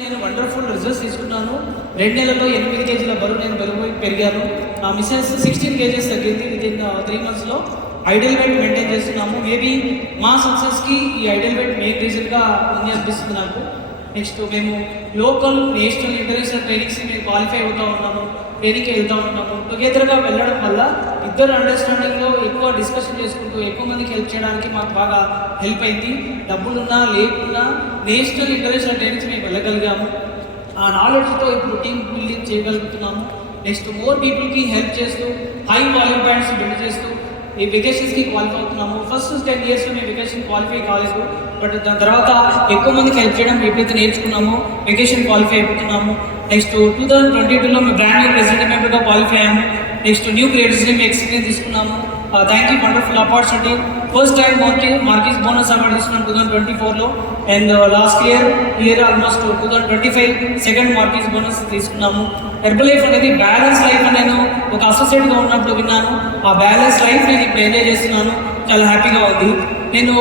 నేను wonderful results తీసుకున్నాను. 2 నెలల్లో 8 కేజీల బరువు నేను పెరిగాను. నా మిసెస్ 16 కేజెస్ తగ్గింది వితిన్ 3 monthsలో. ఐడియల్ వెయిట్ మెయింటైన్ చేస్తున్నాము. మేబీ మా సక్సెస్కి ఈ ఐడియల్ వెయిట్ మెయిన్ రీజన్గా ఉంది అనిపిస్తుంది నాకు. నెక్స్ట్ మేము లోకల్, నేషనల్, ఇంటర్నేషనల్ ట్రైనింగ్స్కి మేము క్వాలిఫై అవుతూ ఉన్నాము, ట్రైనింగ్కి వెళ్తూ ఉన్నాము. టుగెదర్గా వెళ్ళడం వల్ల ఇద్దరు అండర్స్టాండింగ్లో ఎక్కువ డిస్కషన్ చేసుకుంటూ ఎక్కువ మందికి హెల్ప్ చేయడానికి మాకు బాగా హెల్ప్ అయింది. డబ్బులున్నా లేకున్నా నేషనల్, ఇంటర్నేషనల్ ట్రైనింగ్స్ మేము వెళ్ళగలిగాము. ఆ నాలెడ్జ్తో ఇప్పుడు టీమ్ బిల్డింగ్ చేయగలుగుతున్నాము. నెక్స్ట్ మోర్ పీపుల్కి హెల్ప్ చేస్తూ హై వాల్యూమ్ బ్యాండ్స్ బిల్డ్ చేస్తూ ఈ వెకేషన్స్కి క్వాలిఫై అవుతున్నాము. ఫస్ట్ 10 yearsలో మేము వెకేషన్ క్వాలిఫై కాలేదు, బట్ దాని తర్వాత ఎక్కువ మందికి హెల్ప్ చేయడం ఎప్పుడైతే నేర్చుకున్నామో వెకేషన్ క్వాలిఫై అయిపోతున్నాము. నెక్స్ట్ 2022లో మేము బ్రాండ్ న్యూ ప్రెసిడెంట్ మెంబర్గా క్వాలిఫై అయ్యాము. నెక్స్ట్ న్యూ క్రియేటర్స్ మేము ఎక్స్పీరియన్స్ తీసుకున్నాము. Thank you, wonderful opportunity. First time Mark Hughes bonus award తీసుకున్నాం 2024లో. And last year almost 2025 second Mark Hughes bonus తీసుకున్నాము. హెర్బల్ లైఫ్ అనేది బ్యాలెన్స్ లైఫ్ అని నేను ఒక అసోసియేట్గా ఉన్నప్పుడు విన్నాను. ఆ బ్యాలెన్స్ లైఫ్ నేను ఇప్పుడు ఎంజాయ్ చేస్తున్నాను. చాలా హ్యాపీగా ఉంది. నేను